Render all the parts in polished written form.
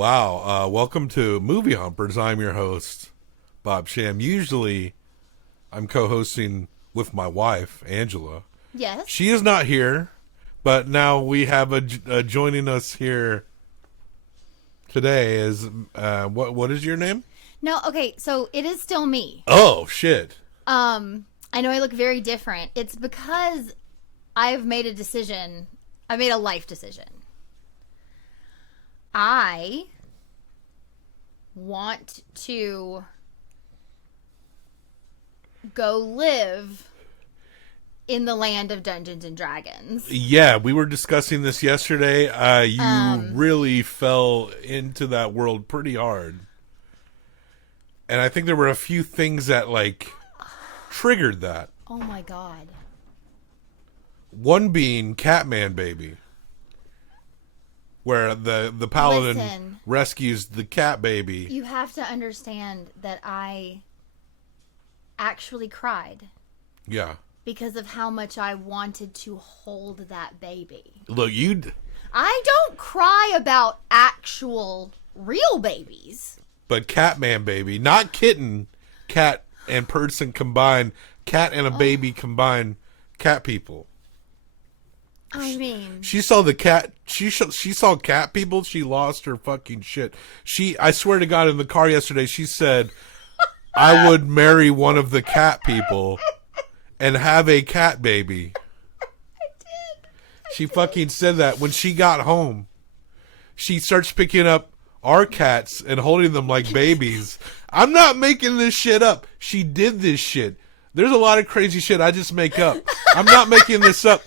Wow. Welcome to Movie Humpers. I'm your host, Bob Sham. Usually, I'm co-hosting with my wife, Angela. Yes. She is not here, but now we have a joining us here today is what is your name? No, okay, so it is still me. Oh, shit. I know I look very different. It's because I've made a decision. I made a life decision. I want to go live in the land of Dungeons and Dragons. Yeah, we were discussing this yesterday. You really fell into that world pretty hard. And I think there were a few things that, triggered that. Oh my god. One being Catman Baby. Where the paladin Listen. rescues the cat baby. You have to understand that I actually cried Yeah. because of how much I wanted to hold that baby. Look, I don't cry about actual real babies. but Catman Baby, not kitten, cat and person combined, cat and a baby combined, cat people. I mean, She saw the cat. She saw cat people. She lost her fucking shit. I swear to God, in the car yesterday, she said, "I would marry one of the cat people and have a cat baby." She fucking said that when she got home. She starts picking up our cats and holding them like babies. I'm not making this shit up. She did this shit. There's a lot of crazy shit I just make up. I'm not making this up.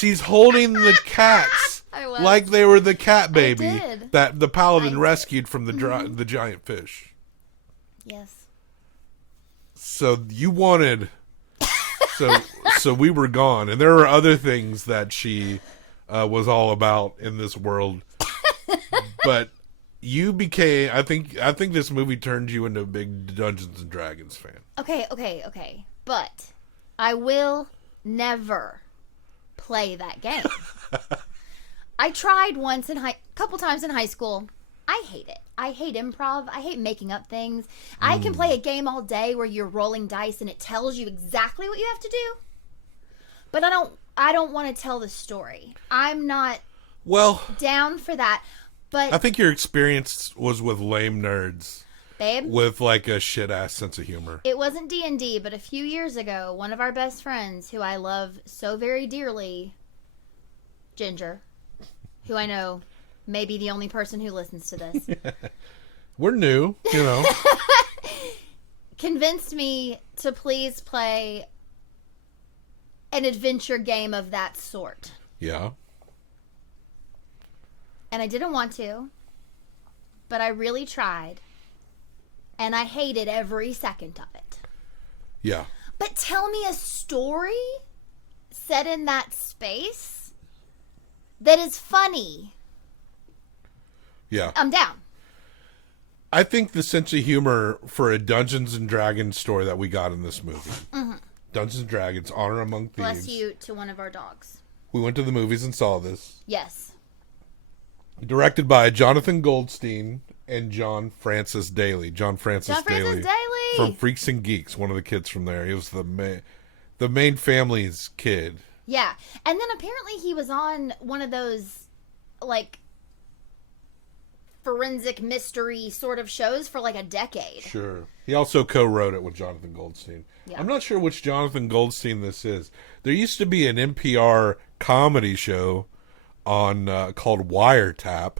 She's holding the cats like they were the cat baby that the paladin rescued from the giant fish. yes. So you wanted, so we were gone, and there were other things that she was all about in this world. But you became, I think this movie turned you into a big Dungeons and Dragons fan. Okay. But I will never play that game. I tried once couple times in high school. I hate it. I hate improv. I hate making up things. I can play a game all day where you're rolling dice and it tells you exactly what you have to do. But I don't want to tell the story. I'm not down for that. But I think your experience was with lame nerds. Babe, with a shit ass sense of humor. it wasn't D&D, but a few years ago, one of our best friends, who I love so very dearly, Ginger, who I know may be the only person who listens to this, We're new, convinced me to please play an adventure game of that sort. Yeah. And I didn't want to, but I really tried. And I hated every second of it. Yeah. But tell me a story set in that space that is funny. Yeah. I'm down. I think the sense of humor for a Dungeons and Dragons story that we got in this movie. Dungeons and Dragons, Honor Among Thieves. Bless you to one of our dogs. We went to the movies and saw this. Yes. Directed by Jonathan Goldstein and John Francis Daly. John Francis Daly from Freaks and Geeks, one of the kids from there. He was the main family's kid. Yeah. And then apparently he was on one of those, forensic mystery sort of shows for a decade. Sure. He also co-wrote it with Jonathan Goldstein. Yeah. I'm not sure which Jonathan Goldstein this is. There used to be an NPR comedy show on called Wiretap.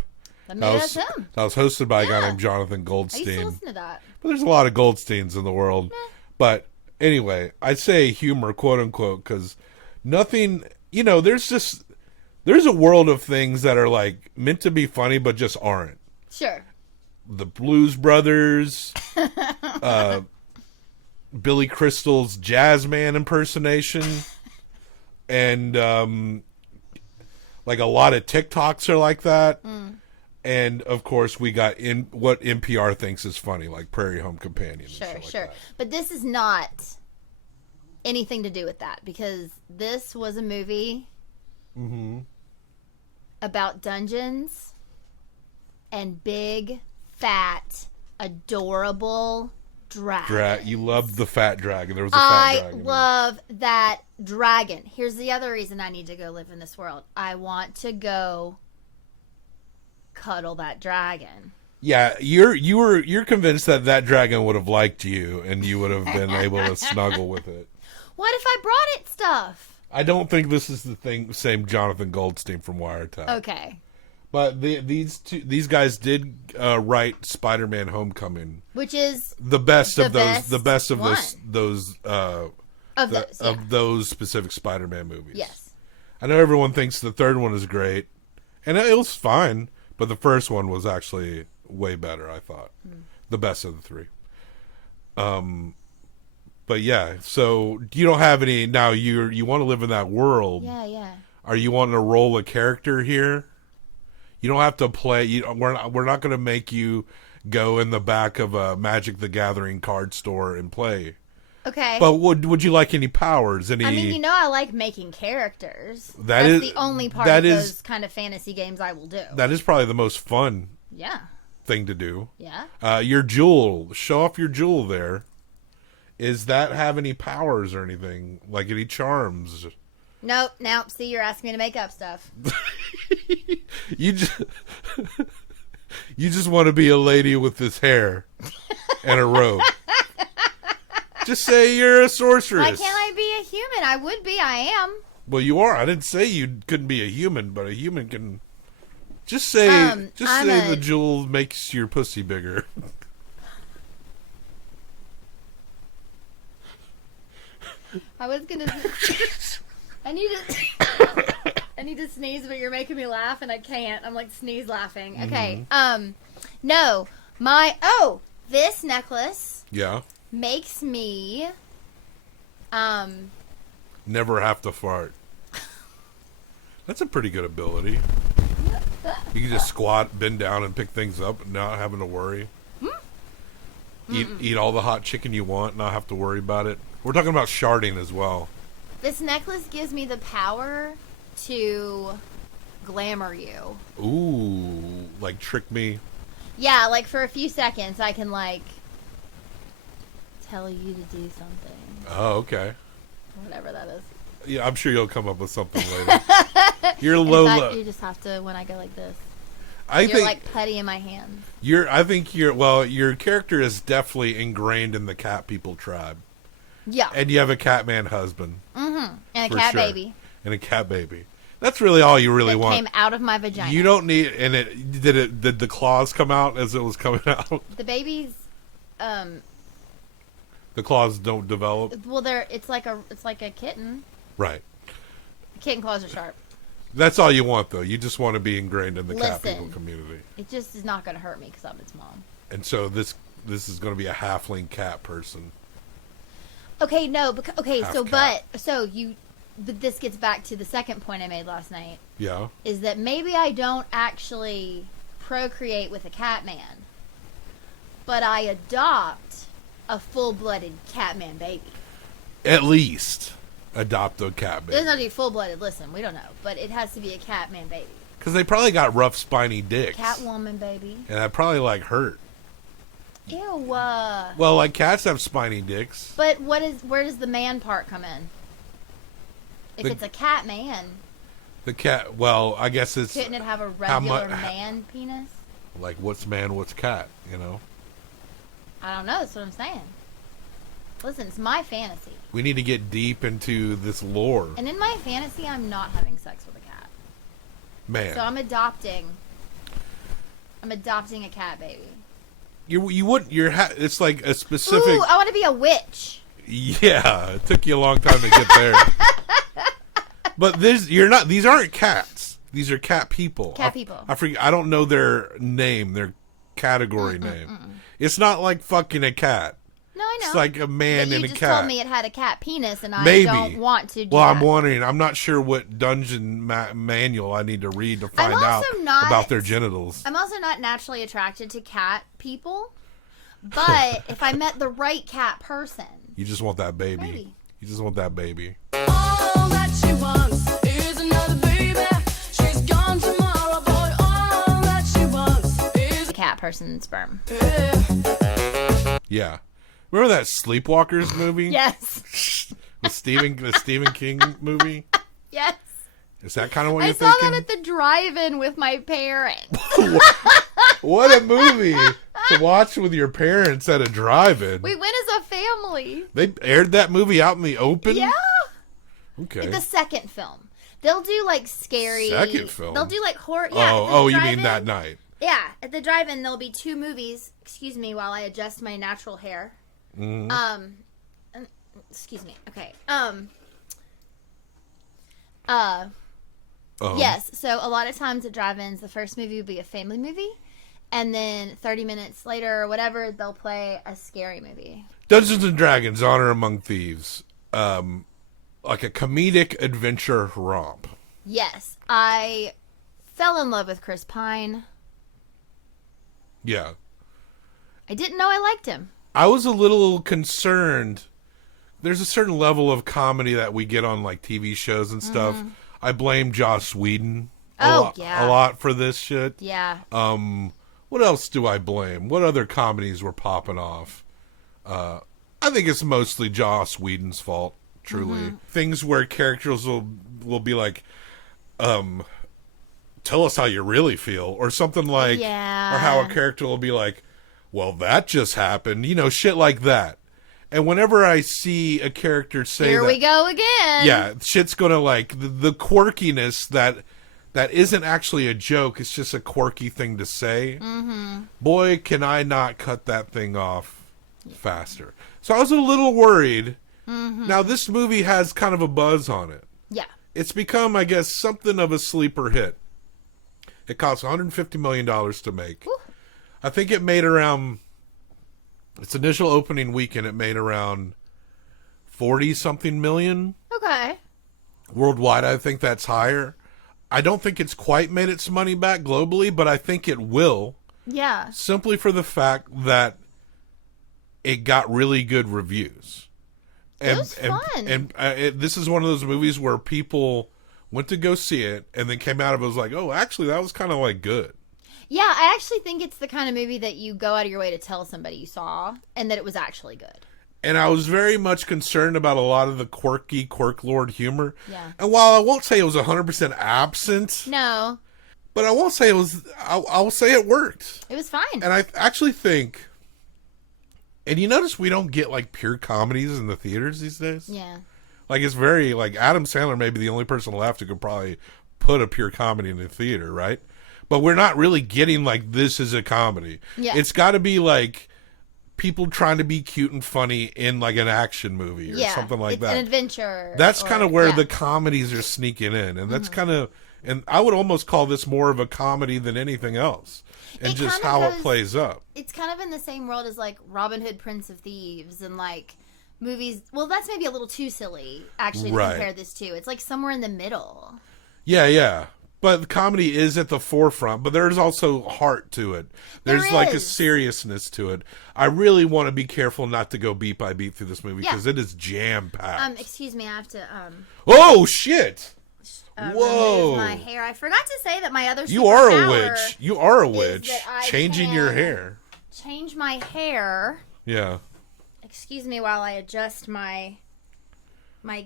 That's him. That was hosted by a guy named Jonathan Goldstein. I used to listen to that. But there's a lot of Goldsteins in the world. But anyway, I say humor, quote unquote, because nothing, there's a world of things that are meant to be funny, but just aren't. Sure. The Blues Brothers, Billy Crystal's Jazzman impersonation, and a lot of TikToks are like that. And of course, we got in what NPR thinks is funny, like Prairie Home Companion. Sure. But this is not anything to do with that, because this was a movie about dungeons and big, fat, adorable dragon. You loved the fat dragon. There was a fat dragon. I love that dragon. Here's the other reason I need to go live in this world. I want to go cuddle that dragon. Yeah, you're convinced that dragon would have liked you and you would have been able to snuggle with it. What if I brought it stuff? I don't think this is the same Jonathan Goldstein from Wiretap. Okay. But these guys did write Spider-Man: Homecoming, which is the best of those specific Spider-Man movies. Yes. I know everyone thinks the third one is great, and it was fine, but the first one was actually way better, I thought. The best of the three. But yeah, so you don't have any now. You want to live in that world. Yeah. Are you wanting to roll a character here? You don't have to play. We're not going to make you go in the back of a Magic the Gathering card store and play. Okay. But would you like any powers? I mean, I like making characters. That's the only part of those kind of fantasy games I will do. That is probably the most fun. Yeah. Thing to do. Yeah. Your jewel. Show off your jewel there. Is that have any powers or anything? Like any charms? Nope. Now, see, you're asking me to make up stuff. You just want to be a lady with this hair and a robe. Just say you're a sorceress. Why can't I be a human? I would be. I am. Well, you are. I didn't say you couldn't be a human, but a human can. Just say the jewel makes your pussy bigger. I was gonna. I need to sneeze, but you're making me laugh, and I can't. I'm like sneeze laughing. Okay. No, this necklace. Yeah. Makes me. Never have to fart. That's a pretty good ability. You can just squat, bend down, and pick things up, and not having to worry. Eat all the hot chicken you want, not have to worry about it. We're talking about sharding as well. This necklace gives me the power to glamour you. Ooh, like trick me. Yeah, like for a few seconds I can like tell you to do something. Oh, okay. Whatever that is. Yeah, I'm sure you'll come up with something later. You're low. You just have to when I go like this. You're think, like putty in my hands. Your character is definitely ingrained in the cat people tribe. Yeah. And you have a Catman husband. Mm-hmm. And a cat baby. And a cat baby. That's really all you really want. Came out of my vagina. You don't need. And did the claws come out as it was coming out? The babies. The claws don't develop. Well, it's like a kitten. Right. Kitten claws are sharp. That's all you want, though. You just want to be ingrained in the cat people community. It just is not going to hurt me because I'm its mom. And so this is going to be a halfling cat person. Okay, no, but this gets back to the second point I made last night. Yeah. Is that maybe I don't actually procreate with a cat man, but I adopt a full-blooded Catman baby. At least adopt a cat baby. It doesn't have to be full-blooded. Listen, we don't know, but it has to be a Catman baby. Because they probably got rough, spiny dicks. Catwoman baby. And that probably hurt. Ew. Well, like cats have spiny dicks. But where does the man part come in? If it's a cat man. The cat. Well, I guess it's. Couldn't it have a regular man penis? Like what's man, what's cat? You know. I don't know. That's what I'm saying. Listen, it's my fantasy. We need to get deep into this lore. And in my fantasy, I'm not having sex with a cat. Man. So I'm adopting a cat baby. You wouldn't. It's like a specific. Ooh, I want to be a witch. Yeah, it took you a long time to get there. But these aren't cats. These are cat people. Cat people. I forget. I don't know their name. Their category name. It's not like fucking a cat. No, I know. It's like a man and a cat. You just told me it had a cat penis, and I don't want to do that. Well, I'm wondering. I'm not sure what dungeon manual I need to read to find out about their genitals. I'm also not naturally attracted to cat people, but if I met the right cat person, you just want that baby. Maybe. You just want that baby. All that she wants is another baby. She's gone tomorrow, boy. All that she wants is person's sperm. Yeah. Remember that Sleepwalkers movie? Yes. The Stephen King movie? Yes. Is that kind of what I you're saw thinking? that at the drive-in with my parents. What a movie to watch with your parents at a drive-in. We went as a family. They aired that movie out in the open? Yeah. Okay. The second film. They'll do like scary. Second film? They'll do like horror. Yeah. Oh, you mean that night? Yeah, at the drive-in there'll be 2 movies. Excuse me while I adjust my natural hair. Excuse me. Okay. Yes. So a lot of times at drive-ins, the first movie would be a family movie, and then 30 minutes later or whatever, they'll play a scary movie. Dungeons and Dragons: Honor Among Thieves, like a comedic adventure romp. Yes, I fell in love with Chris Pine. Yeah. I didn't know I liked him. I was a little concerned. There's a certain level of comedy that we get on like TV shows and stuff. I blame Joss Whedon a lot for this shit. Yeah. What else do I blame? What other comedies were popping off? I think it's mostly Joss Whedon's fault, truly. Things where characters will be like, tell us how you really feel, or something like, or how a character will be like, well, that just happened, shit like that. And whenever I see a character say Here we go again. Yeah, shit's gonna like the quirkiness that isn't actually a joke, it's just a quirky thing to say. Boy, can I not cut that thing off faster. So I was a little worried. Now, this movie has kind of a buzz on it. Yeah. It's become, I guess, something of a sleeper hit. It cost $150 million to make. Ooh. I think it made around, its initial opening weekend, it made around 40-something million. Okay. Worldwide, I think that's higher. I don't think it's quite made its money back globally, but I think it will. Yeah. Simply for the fact that it got really good reviews. It was fun. And this is one of those movies where people went to go see it and then came out of it was like, oh, actually, that was kind of like good. Yeah, I actually think it's the kind of movie that you go out of your way to tell somebody you saw and that it was actually good. And I was very much concerned about a lot of the quirky, quirk-lord humor. Yeah. And while I won't say it was 100% absent, No. but I won't say it was, I'll say it worked. It was fine. And I actually think, and you notice we don't get like pure comedies in the theaters these days? Yeah. Like it's very, like Adam Sandler may be the only person left who could probably put a pure comedy in the theater, right? But we're not really getting like, this is a comedy. Yeah. It's got to be like people trying to be cute and funny in like an action movie or something like that. An adventure. That's kind of where the comedies are sneaking in. And that's kind of, and I would almost call this more of a comedy than anything else. And It just kinda how goes- it plays up. It's kind of in the same world as like Robin Hood, Prince of Thieves, and like movies. Well, that's maybe a little too silly actually to Right. compare this to. It's like somewhere in the middle. Yeah, yeah. But the comedy is at the forefront, but there's also heart to it. There's There like a is. seriousness to it. I really want to be careful not to go beat by beat through this movie Yeah. because it is jam-packed. Excuse me, I have to Oh, shit! Whoa. remove my hair. I forgot to say that my other You are a superpower witch. You are a is witch. that I Changing your can hair. change my hair. Yeah. Excuse me while I adjust my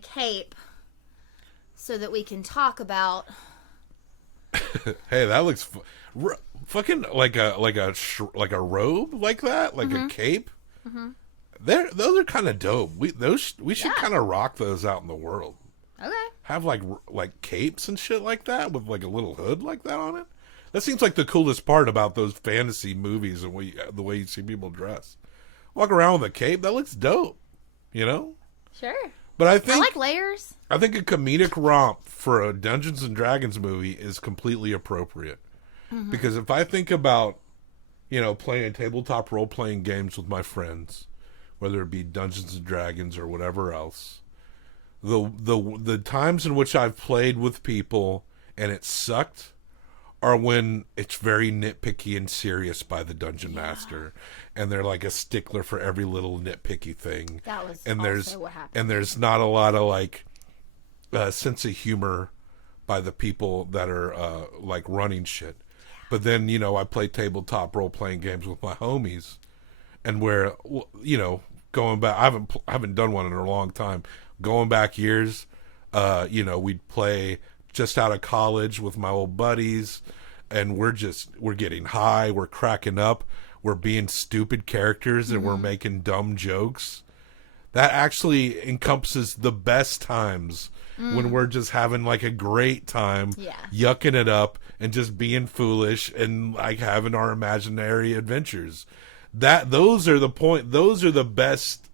cape so that we can talk about. Hey, that looks fucking like a robe like that, like a cape. Those are kind of dope. We should kind of rock those out in the world. Okay. Have like capes and shit like that with like a little hood like that on it. That seems like the coolest part about those fantasy movies and the way you see people dress. Walk around with a cape, that looks dope. You know? Sure. But I I like layers. think a comedic romp for a Dungeons and Dragons movie is completely appropriate. Because if I think about, playing tabletop role-playing games with my friends, whether it be Dungeons and Dragons or whatever else, the times in which I've played with people and it sucked are when it's very nitpicky and serious by the dungeon master, and they're like a stickler for every little nitpicky thing. That was and also what happened. And there's not a lot of like sense of humor by the people that are like running shit. But then, I play tabletop role-playing games with my homies, and where, going back, I haven't done one in a long time. Going back years, we'd play just out of college with my old buddies, and we're getting high, we're cracking up, we're being stupid characters, and we're making dumb jokes. That actually encompasses the best times when we're just having like a great time, yucking it up and just being foolish and like having our imaginary adventures. Those are the best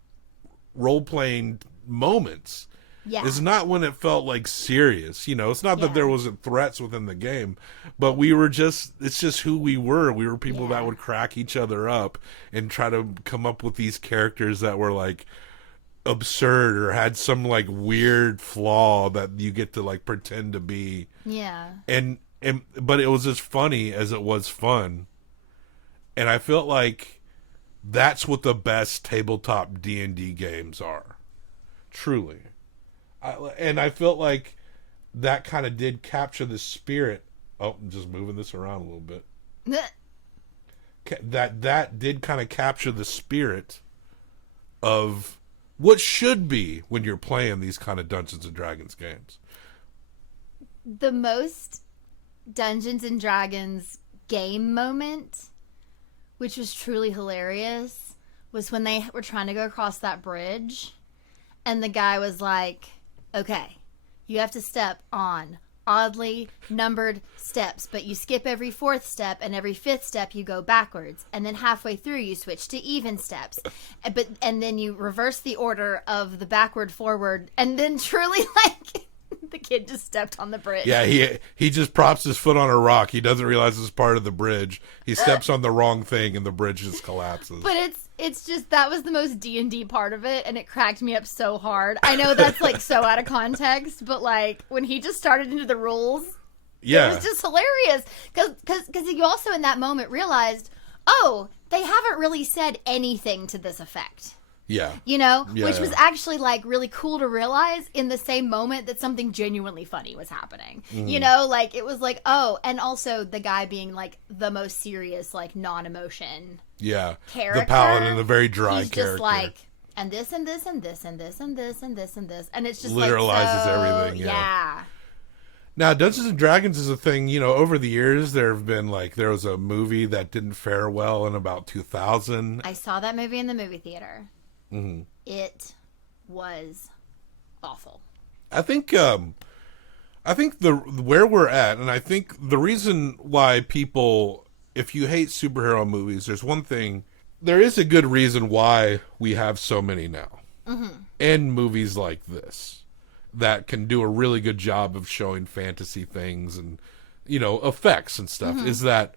role-playing moments. Yeah. It's not when it felt like serious, it's not that there wasn't threats within the game, but it's just who we were. We were people that would crack each other up and try to come up with these characters that were like absurd or had some like weird flaw that you get to like pretend to be. Yeah. But it was as funny as it was fun. And I felt like that's what the best tabletop D&D games are. Truly. I felt like that kind of did capture the spirit. Oh, I'm just moving this around a little bit. That did kind of capture the spirit of what should be when you're playing these kind of Dungeons and Dragons games. The most Dungeons and Dragons game moment, which was truly hilarious, was when they were trying to go across that bridge, and the guy was like, okay, you have to step on oddly numbered steps, but you skip every fourth step, and every fifth step you go backwards, and then halfway through you switch to even steps, and then you reverse the order of the backward forward, and then truly like the kid just stepped on the bridge. Yeah, he just props his foot on a rock. He doesn't realize it's part of the bridge. He steps on the wrong thing, and the bridge just collapses. But it's just, that was the most D&D part of it, and it cracked me up so hard. I know that's like so out of context, but like when he just started into the rules, it was just hilarious. Because you also in that moment realized, oh, they haven't really said anything to this effect. Yeah. Which was actually like really cool to realize in the same moment that something genuinely funny was happening. Like it was like, oh, and also the guy being like the most serious, like non-emotion character. The paladin, the very dry He's character. Just like, and this and this and this and this and this and this and this, and it's just literalizes like, everything. Yeah. Now, Dungeons and Dragons is a thing, over the years there was a movie that didn't fare well in about 2000. I saw that movie in the movie theater. Mm-hmm. It was awful. I think where we're at, and I think the reason why people, if you hate superhero movies, there is a good reason why we have so many now. And movies like this that can do a really good job of showing fantasy things and, effects and stuff, is that,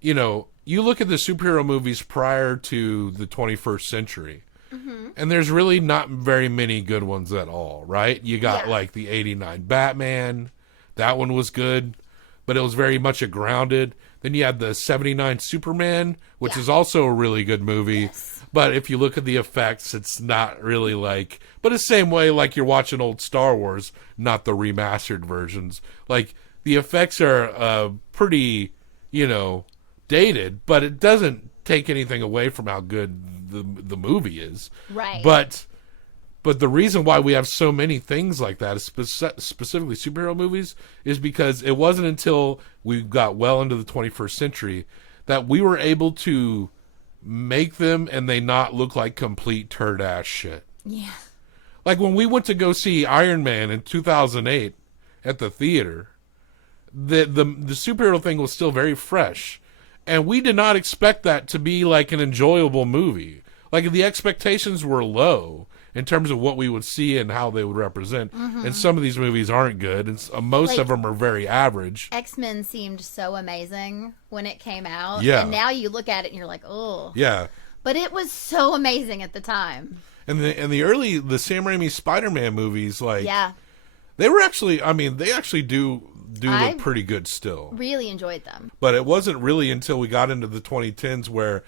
you look at the superhero movies prior to the 21st century, and there's really not very many good ones at all, right? You got like the 89 Batman. That one was good, but it was very much a grounded. Then you had the 79 Superman, which is also a really good movie. Yes. But if you look at the effects, it's not really like... But the same way like you're watching old Star Wars, not the remastered versions. Like, the effects are pretty, dated, but it doesn't take anything away from how good the movie is. Right. But the reason why we have so many things like that, specifically superhero movies, is because it wasn't until we got well into the 21st century that we were able to make them and they not look like complete turd ass shit. Yeah. Like when we went to go see Iron Man in 2008 at the theater, the superhero thing was still very fresh. And we did not expect that to be like an enjoyable movie. Like the expectations were low in terms of what we would see and how they would represent. And some of these movies aren't good, and most of them are very average. X-Men seemed so amazing when it came out. Yeah. And now you look at it and you're like, oh. Yeah. But it was so amazing at the time. And the Sam Raimi Spider-Man movies, like, they actually do look pretty good still. Really enjoyed them. But it wasn't really until we got into the 2010s where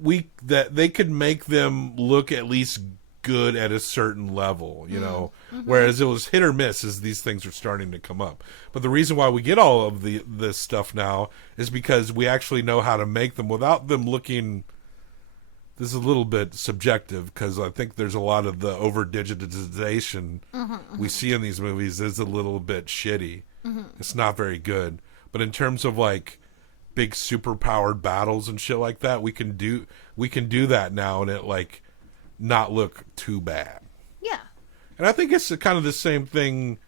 they could make them look at least good at a certain level, you know, whereas it was hit or miss as these things are starting to come up. But the reason why we get all of this stuff now is because we actually know how to make them without them looking. This is a little bit subjective because I think there's a lot of the over digitization we see in these movies is a little bit shitty. It's not very good. But in terms of like big super powered battles and shit like that, we can do that now and it like not look too bad. Yeah. And I think it's kind of the same thing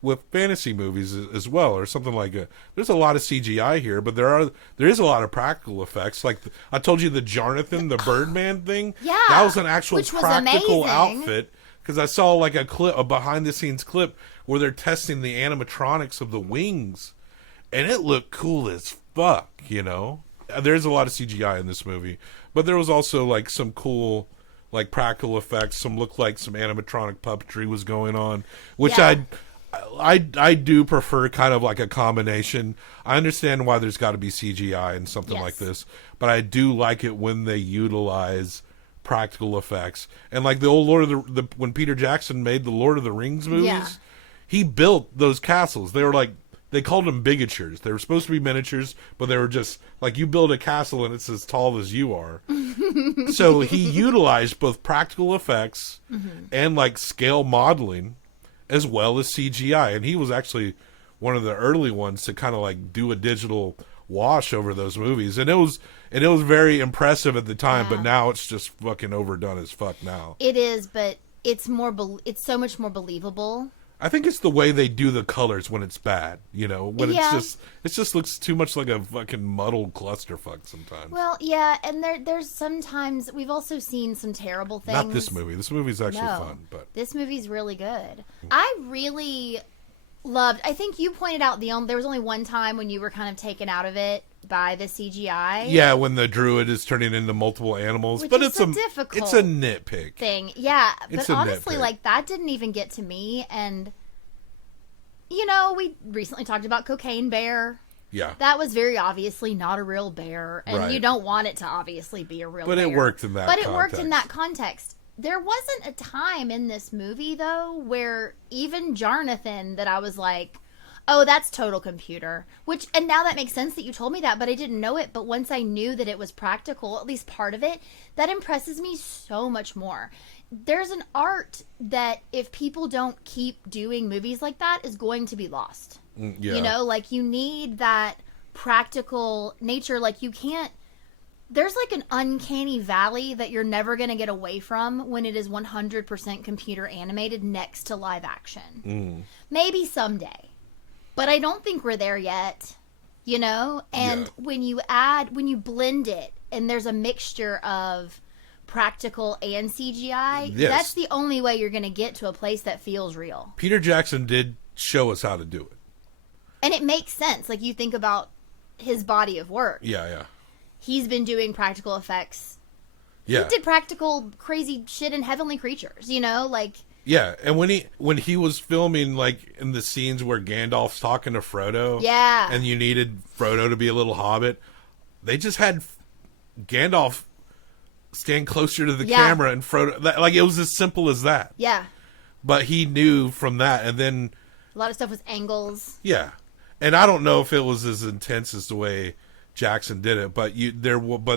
with fantasy movies as well, or something like a. There's a lot of CGI here, but there is a lot of practical effects. Like I told you, the Jonathan, the Birdman thing. Yeah, that was an actual which was practical amazing. outfit. Because I saw like a behind the scenes clip where they're testing the animatronics of the wings, and it looked cool as fuck. You know, there's a lot of CGI in this movie, but there was also like some cool. Like practical effects, some looked like some animatronic puppetry was going on, which Yeah. I do prefer kind of like a combination. I understand why there's got to be CGI and something Yes. like this, but I do like it when they utilize practical effects. And like the old Lord of the when Peter Jackson made the Lord of the Rings movies, Yeah. he built those castles. They were like they called them bigatures. They were supposed to be miniatures, but they were just like you build a castle and it's as tall as you are. So he utilized both practical effects and like scale modeling as well as CGI. And he was actually one of the early ones to kind of like do a digital wash over those movies. And it was very impressive at the time, Yeah. but now it's just fucking overdone as fuck now. It is, but it's more. It's so much more believable. I think it's the way they do the colors when it's bad, you know, when Yeah. it just looks too much like a fucking muddled clusterfuck sometimes. Well, yeah, and there's sometimes we've also seen some terrible things. Not this movie. This movie's actually No. fun, but This movie's really good. I really loved. I think you pointed out there was only one time when you were kind of taken out of it by the CGI. yeah, when the druid is turning into multiple animals, Which but is it's a difficult it's a nitpick. thing. Yeah, It's but a honestly, nitpick. like that didn't even get to me. And you know, we recently talked about Cocaine Bear. Yeah, That was very obviously not a real bear, and Right. you don't want it to obviously be a real but bear. it worked in that. But it worked in context. that context. There wasn't a time in this movie, though, where even Jonathan that I was like, oh, that's total computer. And now that makes sense that you told me that, but I didn't know it. But once I knew that it was practical, at least part of it, that impresses me so much more. There's an art that if people don't keep doing movies like that is going to be lost. Yeah. You know, like you need that practical nature. Like you can't. There's like an uncanny valley that you're never going to get away from when it is 100% computer animated next to live action. Maybe someday, but I don't think we're there yet. You know, and Yeah. when you blend it, and there's a mixture of practical and CGI. Yes. That's the only way you're going to get to a place that feels real. Peter Jackson did show us how to do it. And it makes sense. Like you think about his body of work. Yeah. He's been doing practical effects. Yeah. He did practical crazy shit in Heavenly Creatures, you know, like Yeah, and when he was filming like in the scenes where Gandalf's talking to Frodo, Yeah. and you needed Frodo to be a little hobbit, they just had Gandalf stand closer to the Yeah. camera and Frodo like it was as simple as that. yeah. But he knew from that, and then A lot of stuff with angles. yeah, and I don't know if it was as intense as the way Jackson did it, but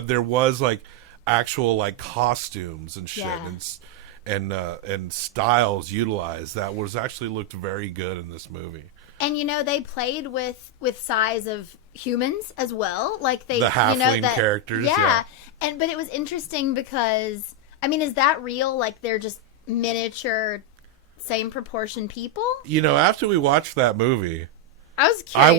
there was like actual like costumes and shit Yeah. and styles utilized that was actually looked very good in this movie. And you know, they played with size of humans as well. Like they The you know, halfling characters, yeah. But it was interesting because I mean, is that real? Like they're just miniature same proportion people? You know, after we watched that movie, I was curious.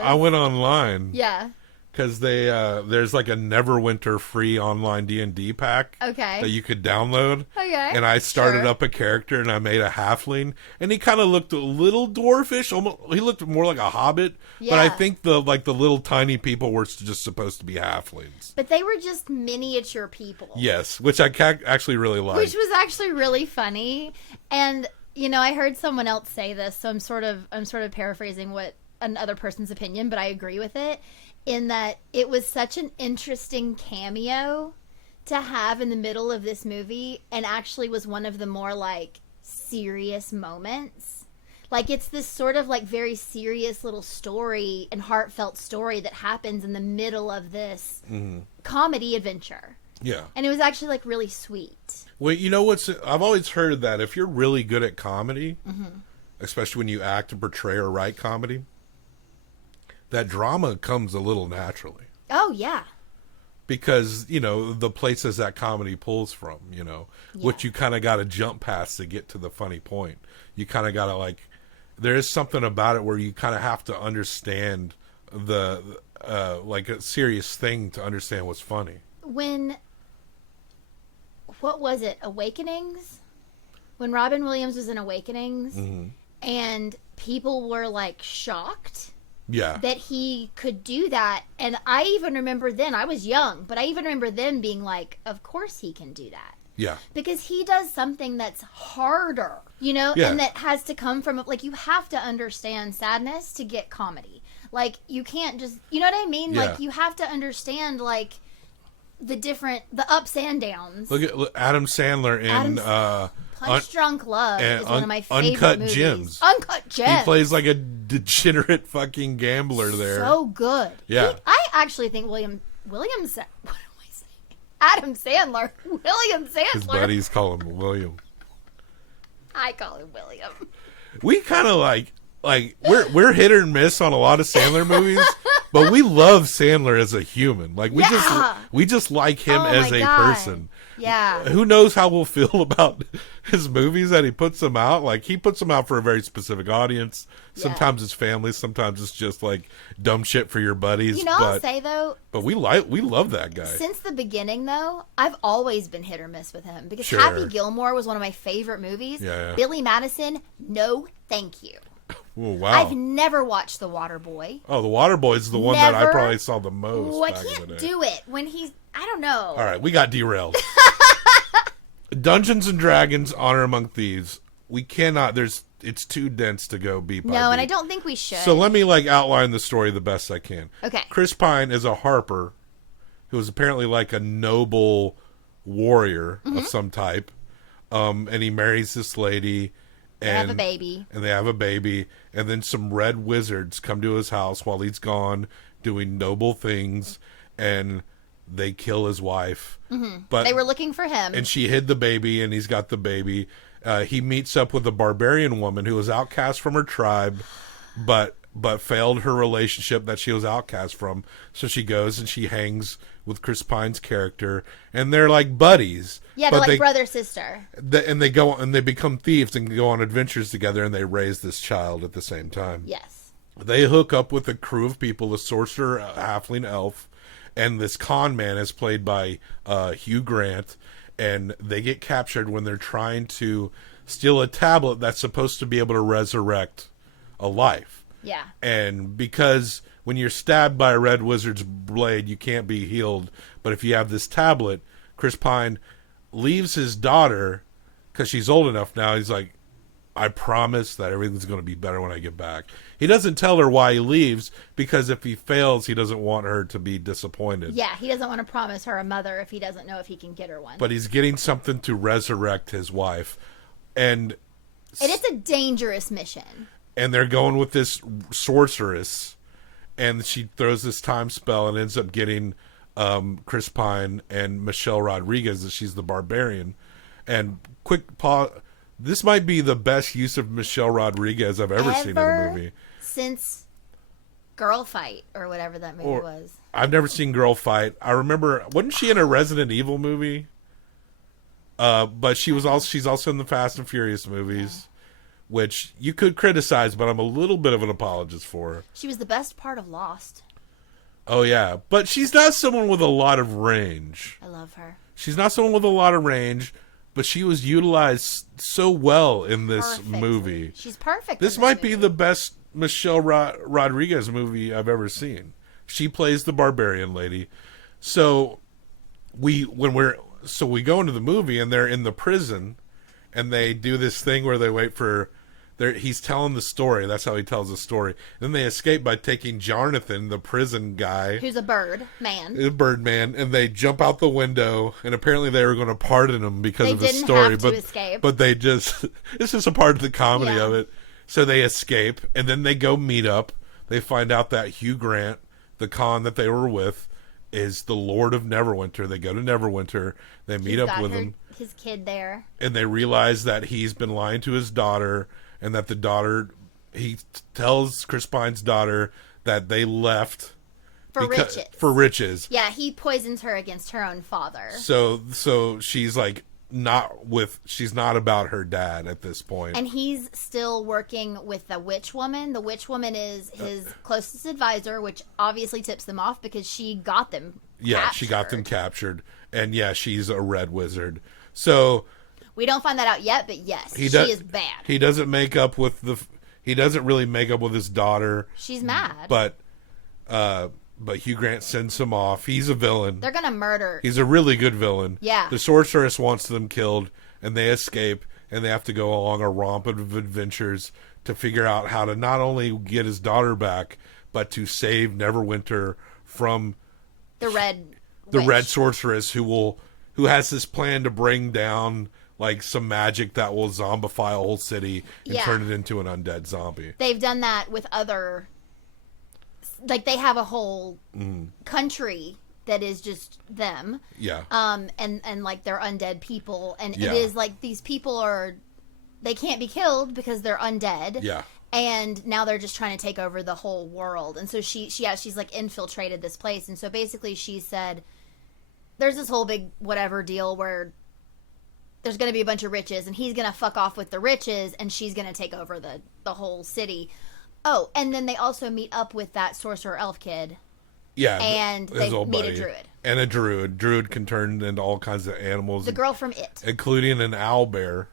I went online Yeah. because they there's like a Neverwinter free online D&D pack Okay. that you could download. Okay. And I started Sure. up a character and I made a halfling, and he kind of looked a little dwarfish. Almost, he looked more like a hobbit. But I Yeah. think the little tiny people were just supposed to be halflings. But they were just miniature people. Yes, which I actually really liked. Which was actually really funny. And you know, I heard someone else say this, so I'm sort of paraphrasing what another person's opinion, but I agree with it in that it was such an interesting cameo to have in the middle of this movie, and actually was one of the more like serious moments. Like, it's this sort of like very serious little story and heartfelt story that happens in the middle of this comedy adventure. Yeah. And it was actually like really sweet. Well, you know what's... I've always heard that if you're really good at comedy, especially when you act and portray or write comedy, that drama comes a little naturally. Oh, yeah. Because, you know, the places that comedy pulls from, you know, which you kind of got to jump past to get to the funny point. You kind of got to, like... There is something about it where you kind of have to understand like a serious thing to understand what's funny. What was it? Awakenings? When Robin Williams was in Awakenings, and people were like shocked that he could do that. And I even remember then, I was young, but I even remember then being like, of course he can do that. Yeah. Because he does something that's harder, you know, and that has to come from, like, you have to understand sadness to get comedy. Like, you can't just, you know what I mean? Yeah. Like, you have to understand, like, the ups and downs. Look Adam Sandler in Punch Drunk Love is one of my favorite Uncut movies. Gems. Uncut Gems. He plays like a degenerate fucking gambler there. So good. Yeah. I actually think Adam Sandler. William Sandler. His buddies call him William. I call him William. We kind of like we're hit or miss on a lot of Sandler movies, but we love Sandler as a human. Like we just like him as a person. Yeah. Who knows how we'll feel about his movies that he puts them out? Like, he puts them out for a very specific audience. Sometimes it's family, sometimes it's just like dumb shit for your buddies. You know, I'll say though, but we love that guy. Since the beginning though, I've always been hit or miss with him because Sure. Happy Gilmore was one of my favorite movies. Yeah. Billy Madison, no thank you. Oh, wow. I've never watched The Waterboy. Oh, The Waterboy is the one that I probably saw the most. Oh, I back in the can't day. do it when he's, I don't know. All right, we got derailed. Dungeons and Dragons: Honor Among Thieves. We cannot. It's too dense to go beat by No, and beat. I don't think we should. So let me outline the story the best I can. Okay. Chris Pine is a harper who is apparently like a noble warrior of some type, and he marries this lady. And They have a baby. And they have a baby. And then some red wizards come to his house while he's gone doing noble things, and they kill his wife. But They were looking for him. and she hid the baby, and he's got the baby. He meets up with a barbarian woman who was outcast from her tribe, but failed her relationship that she was outcast from. So she goes and she hangs with Chris Pine's character, and they're like buddies. Yeah, but they're like brother sister. and they go and they become thieves and go on adventures together, and they raise this child at the same time. Yes. They hook up with a crew of people, a sorcerer, a halfling elf, and this con man is played by Hugh Grant, and they get captured when they're trying to steal a tablet that's supposed to be able to resurrect a life. Yeah. And because when you're stabbed by a red wizard's blade, you can't be healed. But if you have this tablet, Chris Pine leaves his daughter, because she's old enough now, he's like, I promise that everything's going to be better when I get back. He doesn't tell her why he leaves, because if he fails, he doesn't want her to be disappointed. Yeah, he doesn't want to promise her a mother if he doesn't know if he can get her one. But he's getting something to resurrect his wife. And it's a dangerous mission. And they're going with this sorceress, and she throws this time spell and ends up getting Chris Pine and Michelle Rodriguez, as she's the barbarian. And quick pause. This might be the best use of Michelle Rodriguez I've ever seen in a movie. Since Girl Fight, or whatever that movie was. I've never seen Girl Fight. I remember, wasn't she in a Resident Evil movie? But she's also in the Fast and Furious movies, which you could criticize, but I'm a little bit of an apologist for her. She was the best part of Lost. Oh, yeah. But she's not someone with a lot of range. I love her. She's not someone with a lot of range, but she was utilized so well in this movie. She's perfect. This might be the best Michelle Rodriguez movie I've ever seen. She plays the barbarian lady. So we go into the movie, and they're in the prison, and they do this thing where they he's telling the story. That's how he tells the story. Then they escape by taking Jonathan, the prison guy, Who's a bird man. the Birdman, and they jump out the window. And apparently they were going to pardon him because They of his didn't story. have to escape. But they just it's just a part of the comedy Yeah. of it. So they escape, and then they go meet up. They find out that Hugh Grant, the con that they were with, is the Lord of Neverwinter. They go to Neverwinter. They meet He's up got with him. his kid there. And they realize that he's been lying to his daughter, and that the daughter, he tells Chris Pine's daughter that they left For riches. For riches. Yeah, he poisons her against her own father. So she's like she's not about her dad at this point. And he's still working with the witch woman. The witch woman is his closest advisor, which obviously tips them off because she got them She got them captured. And yeah, she's a red wizard. So we don't find that out yet, but yes, she is bad. He doesn't make up with he doesn't really make up with his daughter. She's mad. But Hugh Grant sends him off. He's a villain. They're gonna murder. He's a really good villain. Yeah. The sorceress wants them killed, and they escape, and they have to go along a romp of adventures to figure out how to not only get his daughter back, but to save Neverwinter from the red sorceress who has this plan to bring down like some magic that will zombify a whole city and turn it into an undead zombie. They've done that with other, like they have a whole country that is just them. Yeah. And like they're undead people, and it is like these people they can't be killed because they're undead. Yeah. And now they're just trying to take over the whole world. And so she's like infiltrated this place. And so basically she said, there's this whole big whatever deal where there's going to be a bunch of riches and he's going to fuck off with the riches and she's going to take over the whole city. Oh, and then they also meet up with that sorcerer elf kid. Yeah. And they meet a druid. And a druid. Druid can turn into all kinds of animals. The girl from It. Including an owlbear.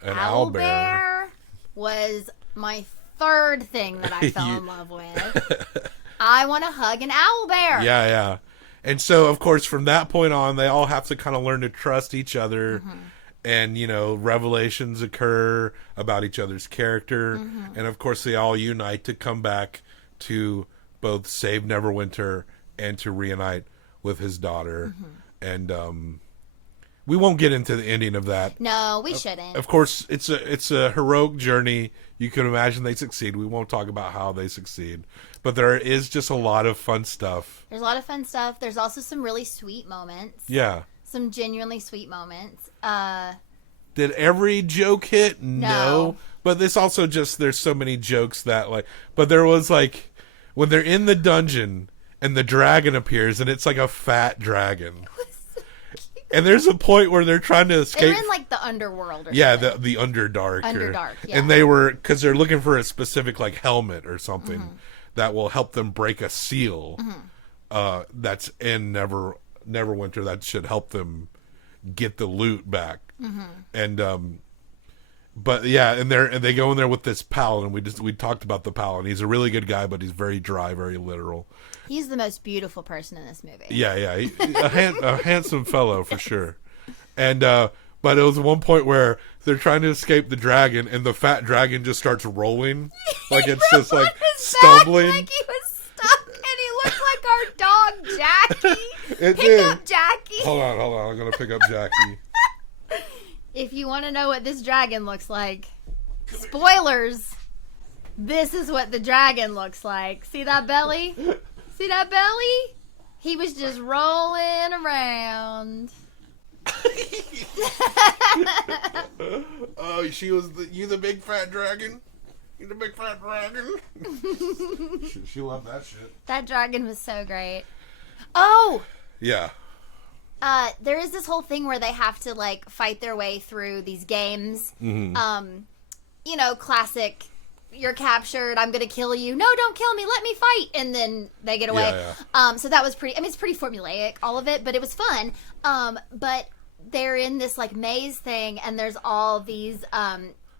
An owlbear was my third thing that I fell in love with. I want to hug an owlbear. Yeah, yeah. And so, of course, from that point on, they all have to kind of learn to trust each other. Mm-hmm. And, revelations occur about each other's character. Mm-hmm. And, of course, they all unite to come back to both save Neverwinter and to reunite with his daughter. Mm-hmm. And we won't get into the ending of that. No, we shouldn't. Of course, it's a heroic journey. You can imagine they succeed. We won't talk about how they succeed. But there is just a lot of fun stuff. There's a lot of fun stuff. There's also some really sweet moments. Yeah. Some genuinely sweet moments. Did every joke hit? No. But this also just, there's so many jokes that but there was when they're in the dungeon and the dragon appears and it's like a fat dragon. And there's a point where they're trying to escape. They're in the underworld or yeah, something. the Underdark. Underdark, yeah. And they were, because they're looking for a specific helmet or something that will help them break a seal that's in Neverwinter that should help them get the loot back. And but yeah, and they go in there with this paladin. We talked about the paladin. He's a really good guy, but he's very dry, very literal. He's the most beautiful person in this movie. Yeah, a handsome fellow for sure. And but it was one point where they're trying to escape the dragon, and the fat dragon just starts rolling, it's just stumbling. Like he was stuck, and he looked like our dog Jackie. Pick up Jackie. Hold on, I'm gonna pick up Jackie. If you want to know what this dragon looks like, spoilers. This is what the dragon looks like. See that belly? See that belly? He was just rolling around. Oh, you the big fat dragon? You the big fat dragon? she loved that shit. That dragon was so great. Oh! Yeah. There is this whole thing where they have to fight their way through these games. Classic. You're captured. I'm gonna kill you. No, don't kill me. Let me fight. And then they get away. Yeah. So that was pretty. I mean, it's pretty formulaic, all of it, but it was fun. But they're in this maze thing, and there's all these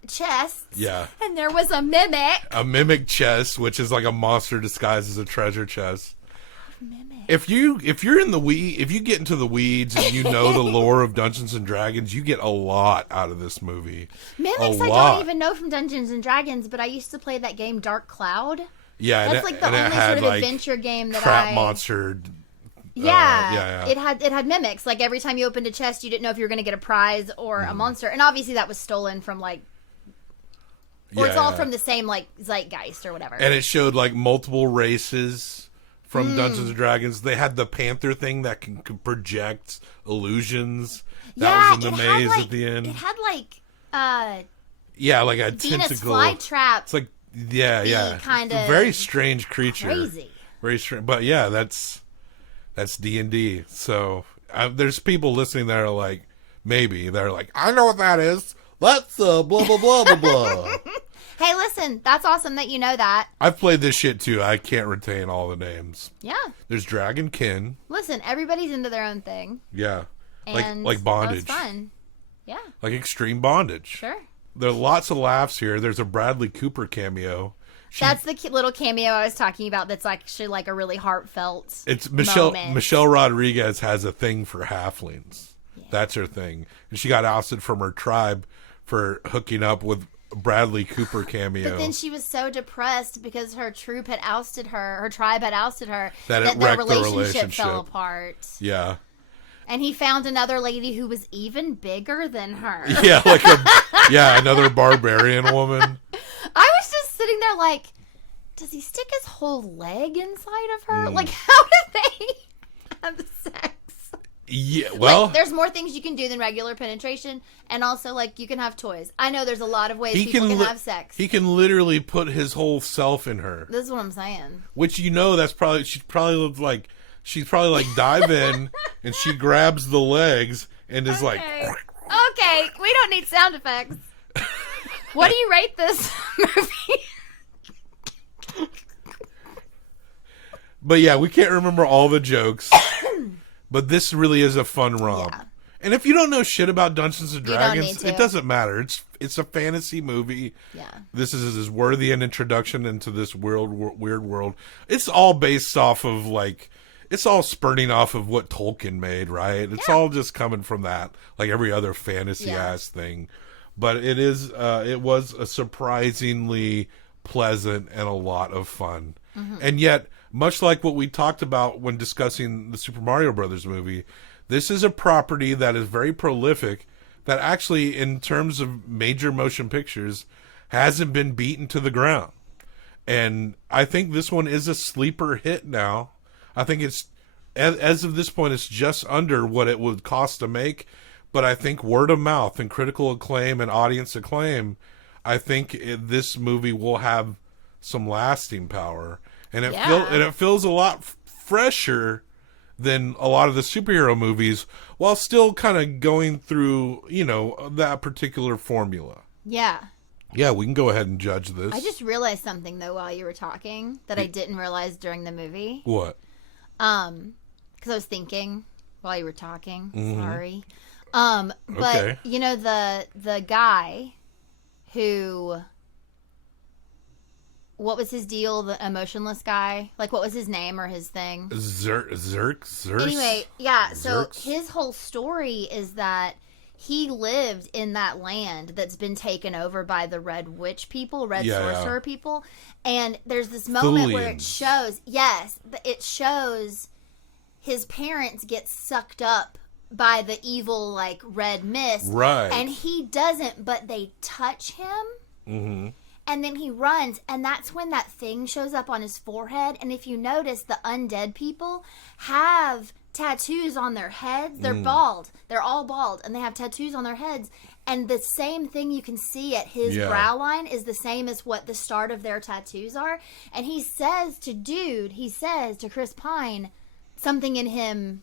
chests. Yeah. And there was a mimic. A mimic chest, which is like a monster disguised as a treasure chest. mimics. If you're in the if you get into the weeds and you know the lore of Dungeons and Dragons, you get a lot out of this movie. Mimics A I lot. don't even know from Dungeons and Dragons, but I used to play that game Dark Cloud. Yeah, That's like the only sort of adventure game that trap monster. Yeah. It had mimics. Like every time you opened a chest, you didn't know if you were going to get a prize or a monster. And obviously that was stolen from like, or it's all from the same like zeitgeist or whatever. And it showed like multiple races from Dungeons and Dragons. They had the panther thing that can project illusions. That was in the maze at the end. It had like like a Venus tentacle. flytrap. It's like kind of very strange creature. Crazy. Very strange. But yeah, that's D&D. So there's people listening that are like, maybe they're like, I know what that is. That's blah blah blah blah blah. Hey, listen, that's awesome that you know that. I've played this shit too. I can't retain all the names. Yeah. There's Dragon Kin. Listen, everybody's into their own thing. Yeah. And like bondage. That's fun. Yeah. Like extreme bondage. Sure. There are lots of laughs here. There's a Bradley Cooper cameo. That's the little cameo I was talking about. That's actually like a really heartfelt. It's moment. Michelle Rodriguez has a thing for halflings. Yeah. That's her thing, and she got ousted from her tribe for hooking up with Bradley Cooper cameo. But then she was so depressed because her troop had ousted her. Her tribe had ousted her. That it their wrecked the relationship. fell apart. Yeah. And he found another lady who was even bigger than her. Yeah, another barbarian woman. I was just sitting there like, does he stick his whole leg inside of her? Like, how did they have sex? Yeah, well, like, there's more things you can do than regular penetration, and also like you can have toys. I know there's a lot of ways people can have sex. He can literally put his whole self in her. This is what I'm saying. Which she's probably like dive in and she grabs the legs and is like. Okay, we don't need sound effects. What do you rate this movie? But yeah, we can't remember all the jokes. But this really is a fun romp. Yeah. And if you don't know shit about Dungeons and Dragons, it doesn't matter. It's a fantasy movie. Yeah. This is as worthy an introduction into this weird world. It's all based off of like, it's all spurting off of what Tolkien made, right? It's all just coming from that, like every other fantasy ass thing. But it was a surprisingly pleasant and a lot of fun. Mm-hmm. And yet, much like what we talked about when discussing the Super Mario Brothers movie, this is a property that is very prolific, that actually, in terms of major motion pictures, hasn't been beaten to the ground. And I think this one is a sleeper hit now. I think it's, as of this point, it's just under what it would cost to make. But I think word of mouth and critical acclaim and audience acclaim, I think this movie will have some lasting power. And it feels a lot fresher than a lot of the superhero movies, while still kind of going through, that particular formula. Yeah. Yeah, we can go ahead and judge this. I just realized something, though, while you were talking that I didn't realize during the movie. What? Because I was thinking while you were talking. Mm-hmm. Sorry. But, okay. The guy who... What was his deal? The emotionless guy? Like, what was his name or his thing? Zerk? Anyway, yeah. So Zerks? his whole story is that he lived in that land that's been taken over by the Red Witch people, Sorcerer people. And there's this moment where it shows, it shows his parents get sucked up by the evil, like, red mist. Right. And he doesn't, but they touch him. Mm-hmm. And then he runs, and that's when that thing shows up on his forehead. And if you notice, the undead people have tattoos on their heads. They're bald. They're all bald, and they have tattoos on their heads. And the same thing you can see at his brow line is the same as what the start of their tattoos are. And he says to Chris Pine, something in him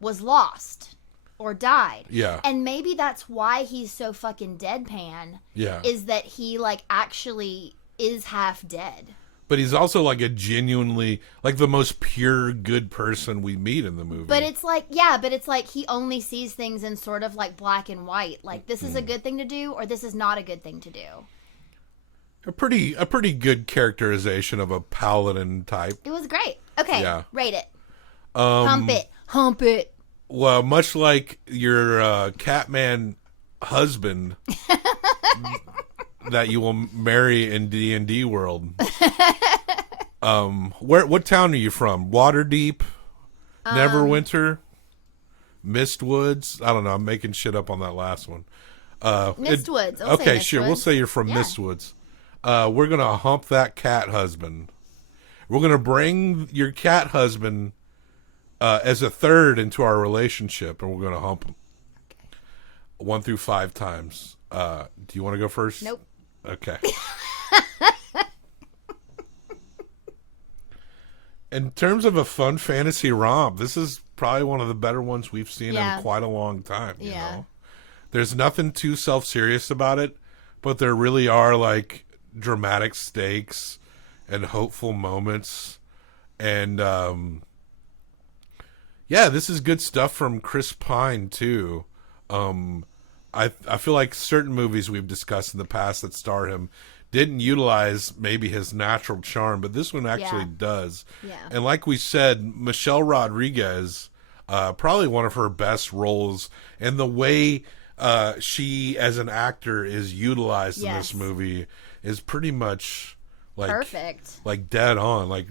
was lost. Or died. Yeah. And maybe that's why he's so fucking deadpan. Yeah. Is that he, like, actually is half dead. But he's also, like, a genuinely, like, the most pure good person we meet in the movie. But it's like, he only sees things in sort of, like, black and white. Like, this is a good thing to do, or this is not a good thing to do. A pretty good characterization of a paladin type. It was great. Okay, Yeah. rate it. Hump it. Hump it. Well, much like your Catman husband that you will marry in D&D world. What town are you from? Waterdeep, Neverwinter, Mistwoods. I don't know. I'm making shit up on that last one. Mistwoods. Okay, sure. We'll say you're from Yeah. Mistwoods. We're gonna hump that cat husband. We're gonna bring your cat husband as a third into our relationship, and we're gonna hump him 1 through 5 times. Do you want to go first? Nope. Okay. In terms of a fun fantasy romp, this is probably one of the better ones we've seen Yeah. in quite a long time. You Yeah. know, there's nothing too self-serious about it, but there really are like dramatic stakes and hopeful moments, and yeah, this is good stuff from Chris Pine too. I feel like certain movies we've discussed in the past that star him didn't utilize maybe his natural charm, but this one actually does. Yeah. And like we said, Michelle Rodriguez, probably one of her best roles, and the way she as an actor is utilized in this movie is pretty much like Perfect. like dead on. Like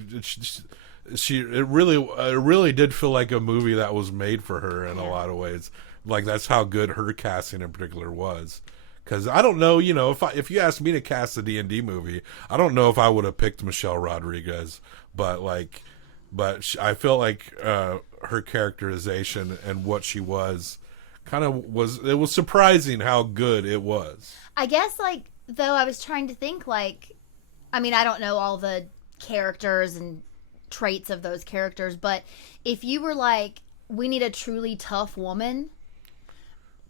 it really did feel like a movie that was made for her in a lot of ways. Like that's how good her casting in particular was. Because I don't know, you know, if you asked me to cast a D&D movie, I don't know if I would have picked Michelle Rodriguez, but I feel like her characterization and what she was it was surprising how good it was. I guess, like, though I was trying to think, like, I mean, I don't know all the characters and traits of those characters, but if you were like, we need a truly tough woman,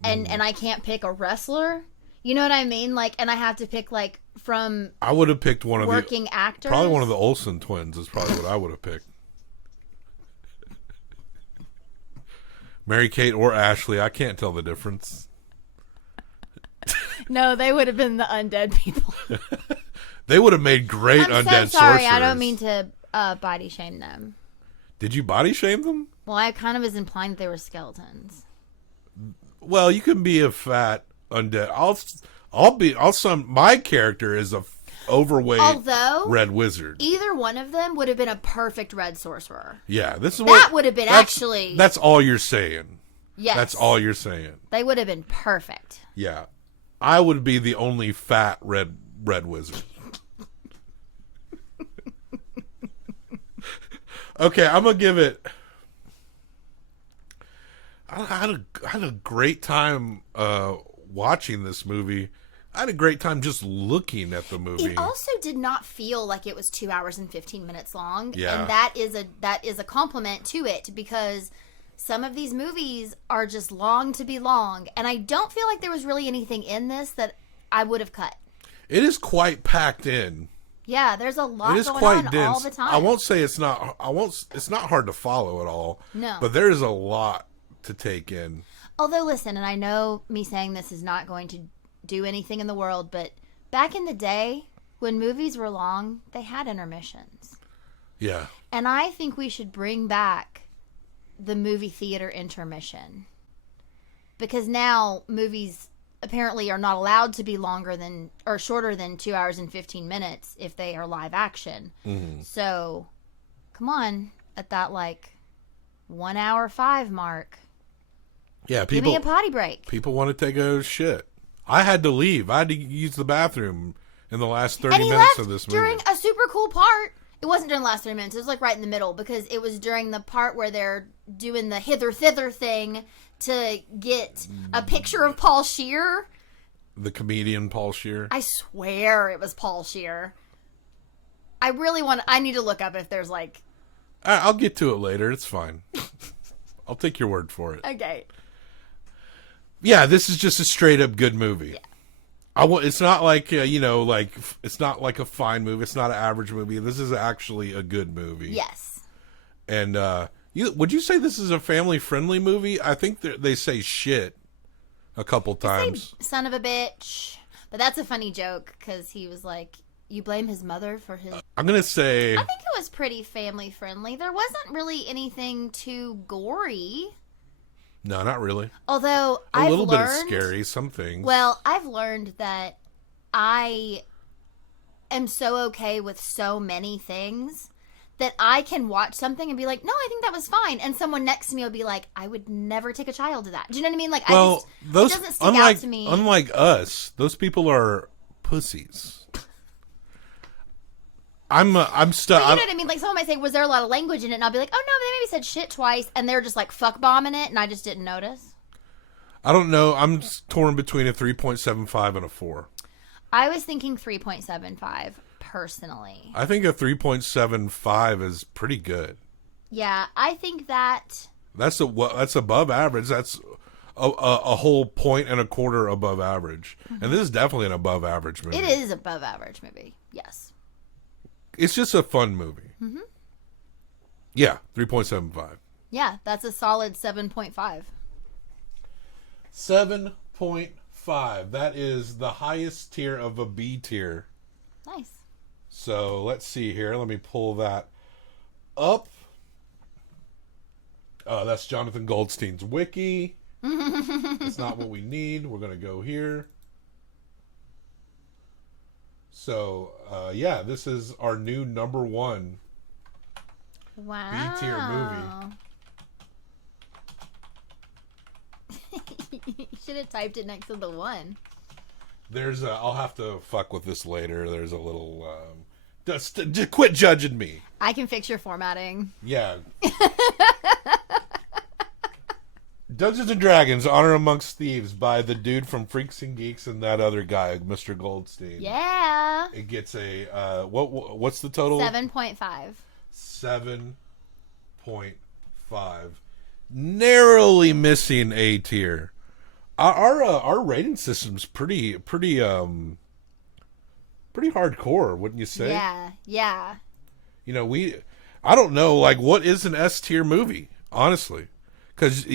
and I can't pick a wrestler, you know what I mean? Like, and I have to pick, like, from I would have picked one of working actors. Probably one of the Olsen twins is probably what I would have picked. Mary-Kate or Ashley, I can't tell the difference. No, they would have been the undead people. They would have made great I'm undead so sorry. sorcerers. I don't mean to body shame them. Did you body shame them? Well, I kind of was implying that they were skeletons. Well, you can be a fat undead. My character is a overweight Although red wizard. either one of them would have been a perfect red sorcerer. Yeah, this is That would have been actually. That's all you're saying. Yes. That's all you're saying. They would have been perfect. Yeah, I would be the only fat red wizard. Okay, I'm gonna give it. I had a great time watching this movie. I had a great time just looking at the movie. It also did not feel like it was 2 hours and 15 minutes long. Yeah. And that is a compliment to it, because some of these movies are just long to be long. And I don't feel like there was really anything in this that I would have cut. It is quite packed in. Yeah, there's a lot It is going quite on dense. all the time. I won't say it's not. It's not hard to follow at all. No. But there is a lot to take in. Although, listen, and I know me saying this is not going to do anything in the world, but back in the day, when movies were long, they had intermissions. Yeah. And I think we should bring back the movie theater intermission. Because now movies apparently are not allowed to be shorter than 2 hours and 15 minutes if they are live action. Mm-hmm. So, come on, at that like 1 hour 5 mark. Yeah, Give me a potty break. people want to take a shit. I had to leave. I had to use the bathroom in the last 30 And he minutes left of this movie. during a super cool part. It wasn't during the last 3 minutes. It was like right in the middle, because it was during the part where they're doing the hither-thither thing to get a picture of Paul Scheer. The comedian Paul Scheer. I swear it was Paul Scheer. I need to look up if there's like... I'll get to it later. It's fine. I'll take your word for it. Okay. Yeah, this is just a straight up good movie. Yeah. It's not like it's not like a fine movie. It's not an average movie. This is actually a good movie. Yes. And would you say this is a family friendly movie? I think they say shit a couple times. Say son of a bitch. But that's a funny joke, because he was like, You blame his mother for his... I'm going to say... I think it was pretty family friendly. There wasn't really anything too gory. No, not really. Although A little bit of scary, some things. Well, I've learned that I am so okay with so many things that I can watch something and be like, no, I think that was fine. And someone next to me will be like, I would never take a child to that. Do you know what I mean? Like, well, it doesn't stick out to me. Unlike us, those people are pussies. I'm stuck. You know what I mean? Like, someone might say, was there a lot of language in it? And I'll be like, oh, no, they maybe said shit twice. And they're just like fuck bombing it. And I just didn't notice. I don't know. I'm torn between a 3.75 and a 4. I was thinking 3.75 personally. I think a 3.75 is pretty good. Yeah, I think that... That's above average. That's a whole point and a quarter above average. Mm-hmm. And this is definitely an above average movie. It is above average movie, yes. It's just a fun movie. Mm-hmm. Yeah, 3.75. Yeah, that's a solid 7.5. 7.5. That is the highest tier of a B tier. Nice. So let's see here. Let me pull that up. That's Jonathan Goldstein's wiki. That's not what we need. We're going to go here. So, yeah, this is our new number 1 wow. B-tier movie. You should have typed it next to the 1. There's I'll have to fuck with this later. There's a little, just quit judging me. I can fix your formatting. Yeah. Dungeons and Dragons: Honor Amongst Thieves by the dude from Freaks and Geeks and that other guy, Mr. Goldstein. Yeah. It gets a what's the total? 7.5. 7.5. Narrowly missing A tier. Our rating system's pretty hardcore, wouldn't you say? Yeah. Yeah. You know, I don't know, like, what is an S tier movie, honestly. Because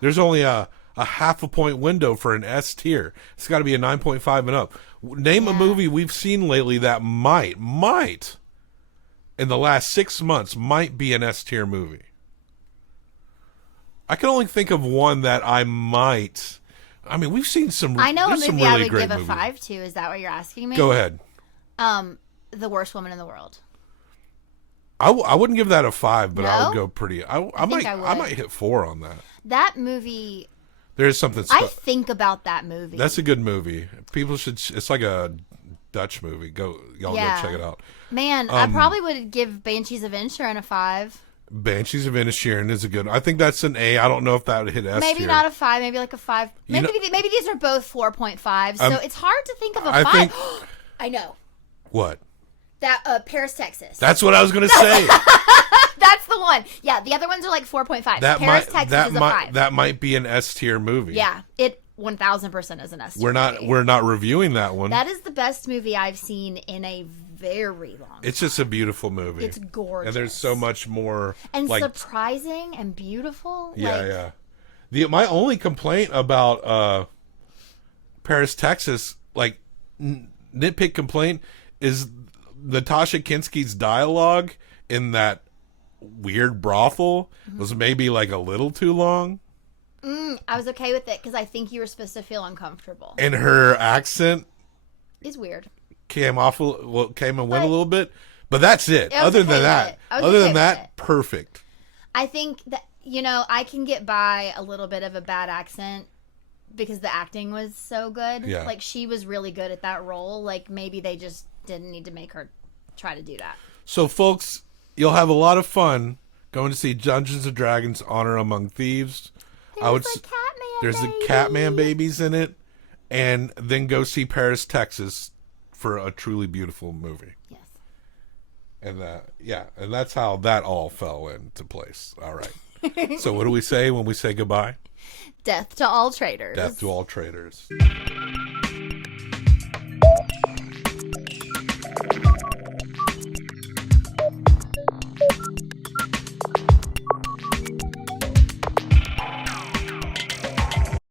there's only a half a point window for an S tier. It's got to be a 9.5 and up. Name a movie we've seen lately that might, in the last 6 months, might be an S tier movie. I can only think of one that I might. I mean, we've seen some. I know a movie really I would great give a movies. 5 to. Is that what you're asking me? Go ahead. The Worst Woman in the World. I wouldn't give that a 5, but I No? would go pretty. I think I might would. hit 4 on that. That movie. There's something. I think about that movie. That's a good movie. People should. It's like a Dutch movie. Y'all go check it out. Man, I probably would give Banshees of Inisherin a 5. Banshees of Inisherin is a good. I think that's an A. I don't know if that would hit S Maybe tier. not a 5. Maybe like a 5. You Maybe know- maybe these are both 4.5. So it's hard to think of a I 5. think- I know What? that Paris, Texas. That's what I was gonna say. That's the one. Yeah, the other ones are like 4.5. Paris, Texas is a 5. That might be an S tier movie. Yeah, it 1000% is an S. We're not reviewing that one. That is the best movie I've seen in a very long time. It's just a beautiful movie. It's gorgeous. And there's so much more and like surprising and beautiful. yeah. My only complaint about Paris, Texas, like nitpick complaint, is Natasha Kinski's dialogue in that weird brothel was maybe like a little too long. I was okay with it because I think you were supposed to feel uncomfortable. And her accent It's weird. came and went a little bit, but that's it. I was Other okay than with that, it. I was okay with it. perfect. I think that, I can get by a little bit of a bad accent because the acting was so good. Yeah. Like, she was really good at that role. Like, maybe they just didn't need to make her try to do that. So, folks, you'll have a lot of fun going to see Dungeons and Dragons: Honor Among Thieves. There's the Catman babies in it, and then go see Paris, Texas, for a truly beautiful movie. Yes. And and that's how that all fell into place. All right. So what do we say when we say goodbye? Death to all traitors. Death to all traitors.